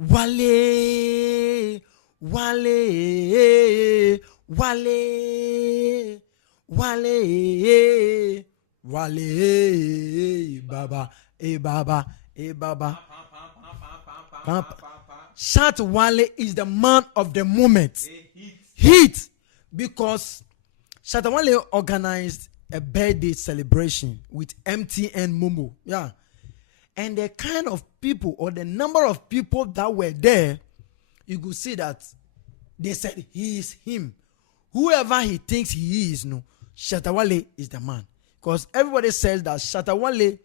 Wale, Wale, Wale, Wale, Wale, Baba, Baba, Baba. Shatta Wale is the man of the moment. Hit. Because Shatta Wale organized a birthday celebration with MTN Mumu. Yeah. And the kind of people or the number of people that were there, you could see that they said he is him. Whoever he thinks he is, no, Shatta Wale is the man. Because everybody says that Shatta Wale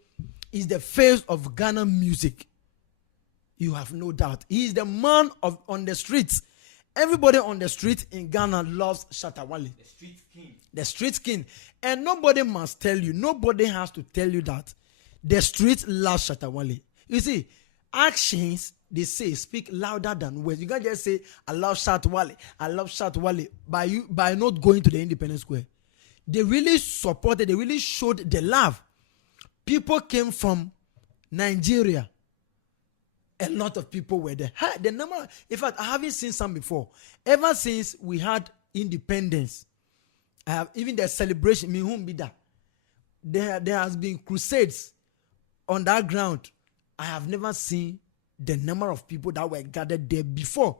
is the face of Ghana music. You have no doubt. He is the man on the streets. Everybody on the street in Ghana loves Shatta Wale. The street king. The street king. And nobody must tell you, nobody has to tell you that the street loves Shatta Wale. You see, actions, they say, speak louder than words. You can't just say, I love Shatta Wale, I love Shatta Wale, by not going to the Independence Square. They really supported, they really showed the love. People came from Nigeria. A lot of people were there. The number, in fact, I haven't seen some before. Ever since we had independence, I have even the celebration, there has been crusades on that ground. I have never seen the number of people that were gathered there before.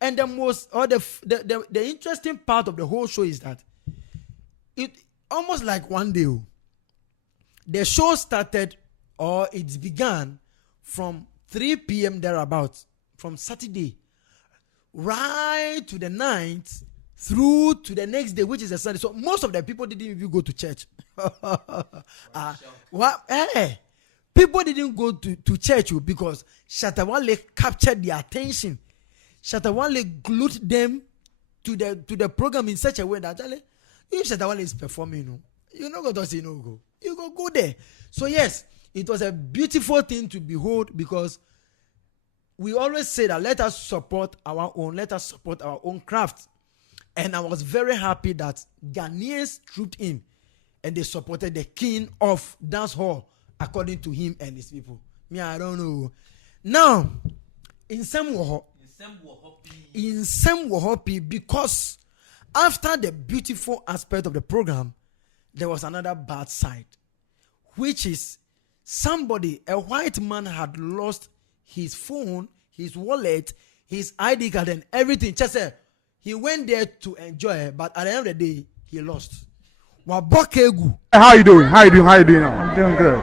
And the interesting part of the whole show is that it almost like one day, the show started, or it began from 3 p.m. thereabouts, from Saturday right to the 9th through to the next day, which is a Sunday. So most of the people didn't even go to church. People didn't go to church because Shatta Wale captured their attention. Shatta Wale glued them to the program in such a way that if Shatta Wale is performing, you're not going to say no go. You go there. So yes, it was a beautiful thing to behold, because we always say that let us support our own craft. And I was very happy that Ghanaians trooped in and they supported the king of dancehall according to him and his people. Me, I don't know. Now, in some Wahopi, because after the beautiful aspect of the program, there was another bad side, which is a white man had lost his phone, his wallet, his ID card, and everything. Just he went there to enjoy, but at the end of the day, he lost. How are you doing? How are you doing now? I'm doing good.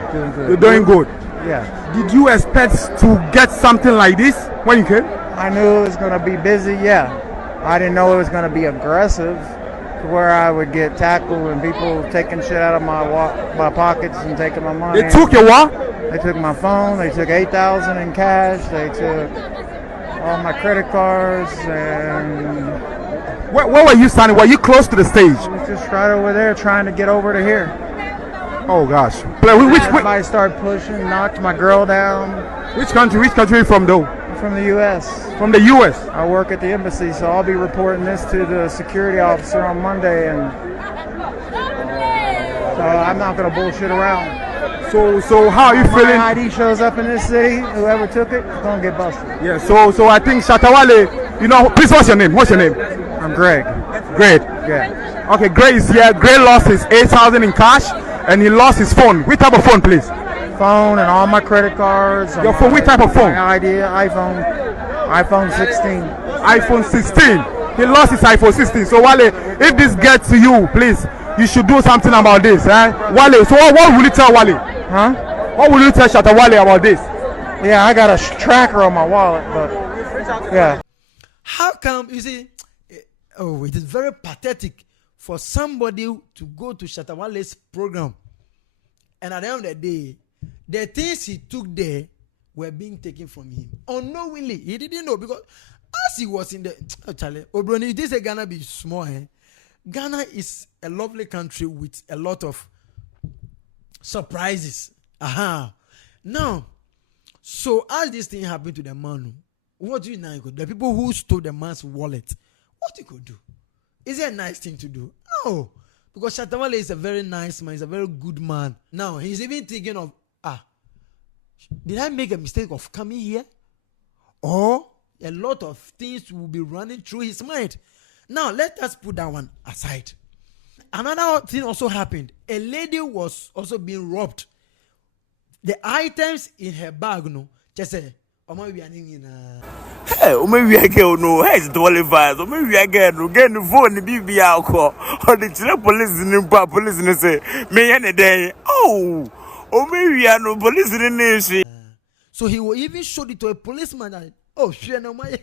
You're doing good? Yeah. Did you expect to get something like this when you came? I knew it was going to be busy, yeah. I didn't know it was going to be aggressive, to where I would get tackled and people taking shit out of my pockets and taking my money. They took your what? They took my phone. They took $8,000 in cash. They took all my credit cards. And where were you standing? Were you close to the stage? I was just right over there trying to get over to here. Oh gosh. Everybody started pushing, knocked my girl down. Which country are you from though? From the U.S. From the U.S.? I work at the embassy, so I'll be reporting this to the security officer on Monday, and so I'm not going to bullshit around. So how are you feeling? My ID shows up in this city, whoever took it is going to get busted. Yeah, so I think Shatta Wale, please, what's your name? I'm Greg. Greg. Yeah. Okay, Greg is here. Greg lost his $8,000 in cash, and he lost his phone. Which type of phone, please? Phone and all my credit cards. Your phone, which type of phone? My ID, iPhone 16. iPhone 16. He lost his iPhone 16. So Wale, if this gets to you, please, you should do something about this. Wale, so what will you tell Wale? Huh? What will you tell Shatta Wale about this? Yeah, I got a tracker on my wallet, but yeah. How come, you see, it is very pathetic for somebody to go to Shatta Wale's program, and at the end of the day, the things he took there were being taken from him unknowingly. He didn't know, because as he was in the Obroni, this Ghana be small. Ghana is a lovely country with a lot of surprises. Now, so as this thing happened to the man, what do you now could? The people who stole the man's wallet, what you could do? Is it a nice thing to do? No, because Shatta Wale is a very nice man. He's a very good man. Now he's even thinking of, did I make a mistake of coming here? or a lot of things will be running through his mind. Now, let us put that one aside. Another thing also happened. A lady was also being robbed. The items in her bag, no, just say, Hey, maybe I get no heads to qualify. So maybe I get no get the phone the BB alcohol or the police in the police and say me any day. Oh, maybe I no police in the nation. So he will even show it to a policeman that, oh, she no my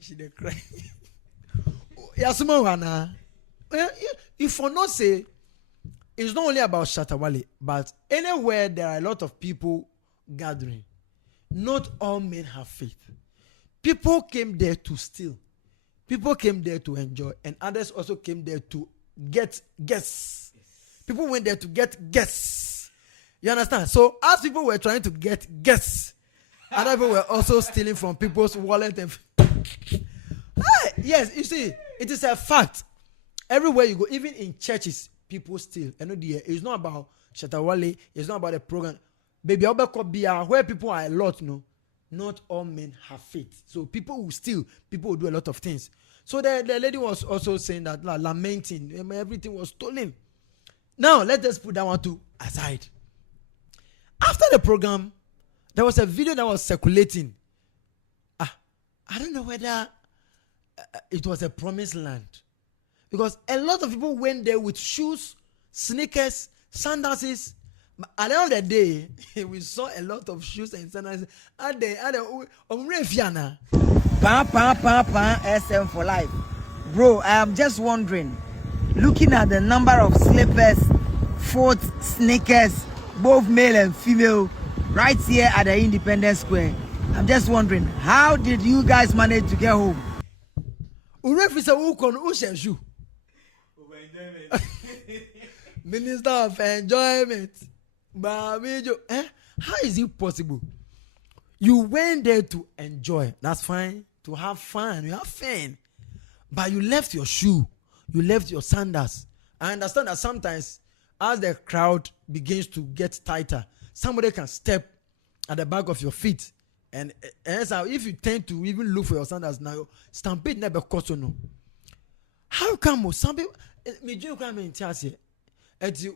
she dey cry. Yasuma wana. If for not say, it's not only about Shatta Wale, but anywhere there are a lot of people gathering, not all men have faith. People came there to steal. People came there to enjoy, and others also came there to get guests. People went there to get guests. You understand? So as people were trying to get guests, other people were also stealing from people's wallet. And yes, you see, it is a fact. Everywhere you go, even in churches, people steal. It's not about Shatta Wale. It's not about the program. Baby, where people are a lot, no, not all men have faith. So people will steal. People will do a lot of things. So the lady was also saying that, lamenting, everything was stolen. Now, let us put that one to aside. After the program, there was a video that was circulating. I don't know whether it was a promised land. Because a lot of people went there with shoes, sneakers, sandals. At the end of the day, we saw a lot of shoes and sandals. SM for life. Bro, I am just wondering, looking at the number of slippers, foot, sneakers, both male and female, right here at the Independence Square. I'm just wondering, how did you guys manage to get home? Minister of Enjoyment. How is it possible? You went there to enjoy. That's fine. To have fun. You have fun. But you left your shoe. You left your sandals. I understand that sometimes as the crowd begins to get tighter, somebody can step at the back of your feet. And so if you tend to even look for your sandals now, stampede never cost you no. How come some people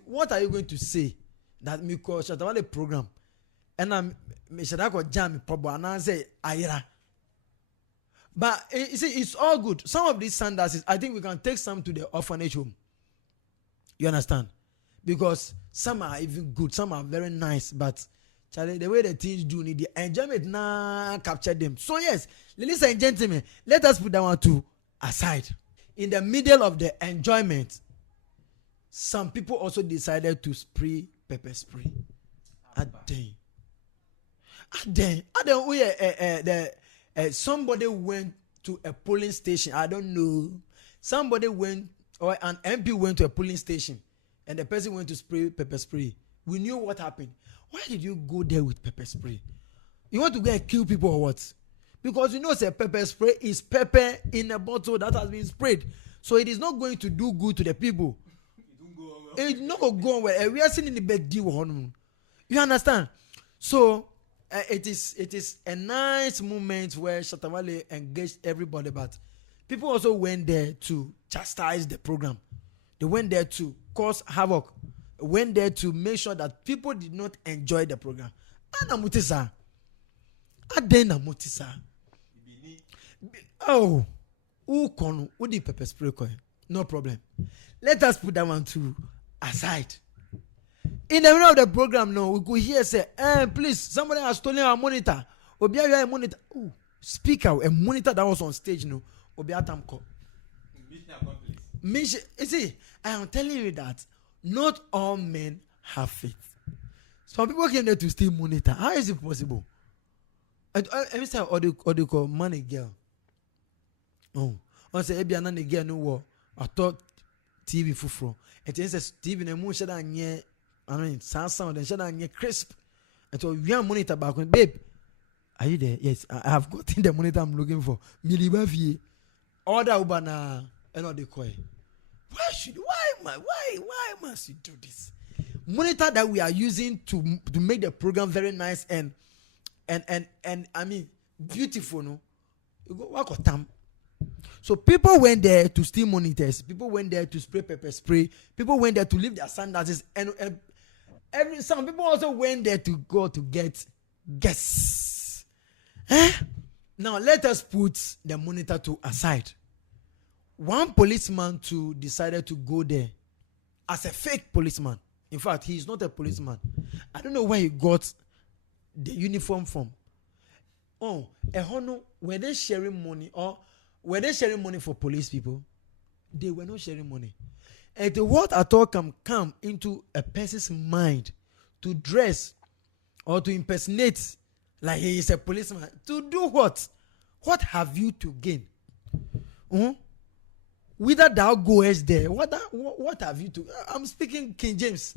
what are you going to say that me call Shatta Wale program and I'm Shatta Wale jam problem and I say ayira. But you see, it's all good. Some of these sandals, I think we can take some to the orphanage home. You understand? Because some are even good, some are very nice, but Charlie, the way the things do need the enjoyment now capture them. So yes, ladies and gentlemen, let us put that one to aside. In the middle of the enjoyment, some people also decided to spray pepper spray. Somebody went to a polling station. I don't know. Somebody went, or an MP went to a polling station, and the person went to spray pepper spray. We knew what happened. Why did you go there with pepper spray? You want to go and kill people or what? Because you know, say pepper spray is pepper in a bottle that has been sprayed. So it is not going to do good to the people. It's not going to go on well. We are seeing in the bed deal. You understand? So it is a nice moment where Shatta Wale engaged everybody, but people also went there to chastise the program. They went there to cause havoc. Went there to make sure that people did not enjoy the program. Anamutisa. Adena mutisa. Oh, who the pepper spray coin? No problem. Let us put that one to aside. In the middle of the program, no, we could hear say, please, somebody has stolen our monitor. Obia a monitor. Oh, speaker, a monitor that was on stage, no. Obia tamko. You see, I am telling you that not all men have faith. Some people came there to steal monitor. How is it possible? Every time, or they call money girl. Oh, I say, "Ebi anani girl no war." I thought TV fufro. It says TV na mu shada nye. I mean, sound and shada nye crisp. And so we are monitor back. Babe, are you there? Yes, I have gotten the monitor I'm looking for. Milibafi. Order ubana and all the coin. Why must you do this? Monitor that we are using to make the program very nice and and I mean beautiful, no. You go work on time. So people went there to steal monitors. People went there to spray pepper spray. People went there to leave their sunglasses, and some people also went there to go to get guests. Now let us put the monitor to aside. One policeman too decided to go there as a fake policeman. In fact, he is not a policeman. I don't know where he got the uniform from. Oh, were they sharing money, or were they sharing money for police people? They were not sharing money. And what at all can come into a person's mind to dress or to impersonate like he is a policeman? To do what? What have you to gain? Whether thou goest there, what have you to? I'm speaking King James.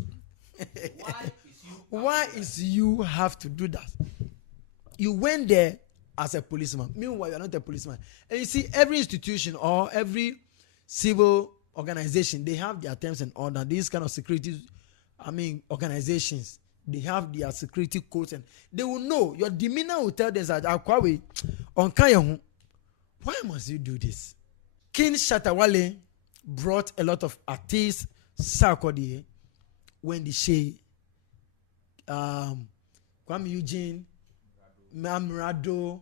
Why is you have to do that? You went there as a policeman. Meanwhile, you're not a policeman. And you see, every institution or every civil organization, they have their terms and order. These kind of security, organizations, they have their security codes, and they will know. Your demeanor will tell them that, why must you do this? King Shatta Wale brought a lot of artists, Sarkodie, Wendy Shea, Kwame Eugene, Mamrado.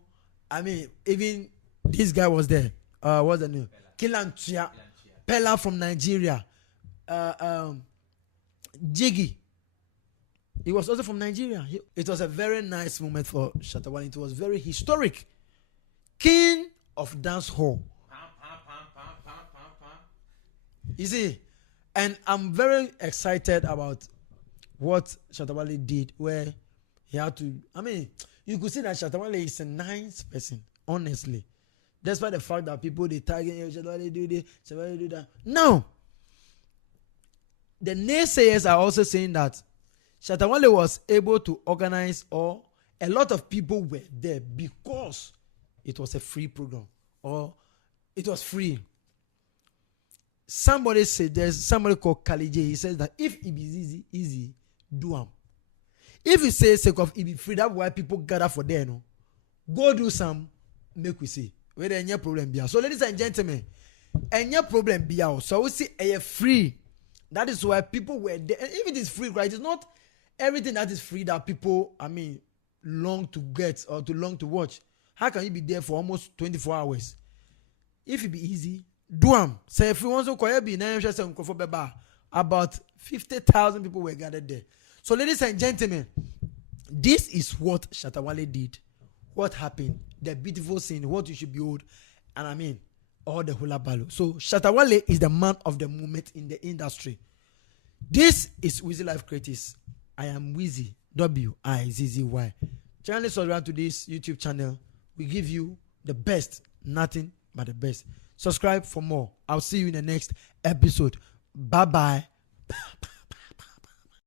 Even this guy was there. What's the name? Kilantia. Pella from Nigeria. Jiggy. He was also from Nigeria. It was a very nice moment for Shatta Wale. It was very historic. King of dance hall. You see, and I'm very excited about what Shatta Wale did, where he had to. You could see that Shatta Wale is a nice person, honestly. Despite the fact that people they tag him, Shatta Wale do this, Shatta Wale do that. No. The naysayers are also saying that Shatta Wale was able to organize, or a lot of people were there because it was a free program, or it was free. Somebody said, there's somebody called Kalije. He says that if it be easy, do them. If you say sake of it be free, that's why people gather for there, no. Go do some, make we see. Where there any problem be. So ladies and gentlemen, any problem be out. So we see a free. That is why people were there. And if it is free, right? It's not everything that is free that people, long to get or to long to watch. How can you be there for almost 24 hours? If it be easy, do them. Say if you want to call be about 50,000 people were gathered there. So, ladies and gentlemen, this is what Shatta Wale did. What happened? The beautiful scene, what you should behold, and all the hula baloo. So, Shatta Wale is the man of the moment in the industry. This is Wizzy Life Creatives. I am Wizzy, W-I-Z-Z-Y. Channel subscribe to this YouTube channel. We give you the best, nothing but the best. Subscribe for more. I'll see you in the next episode. Bye-bye.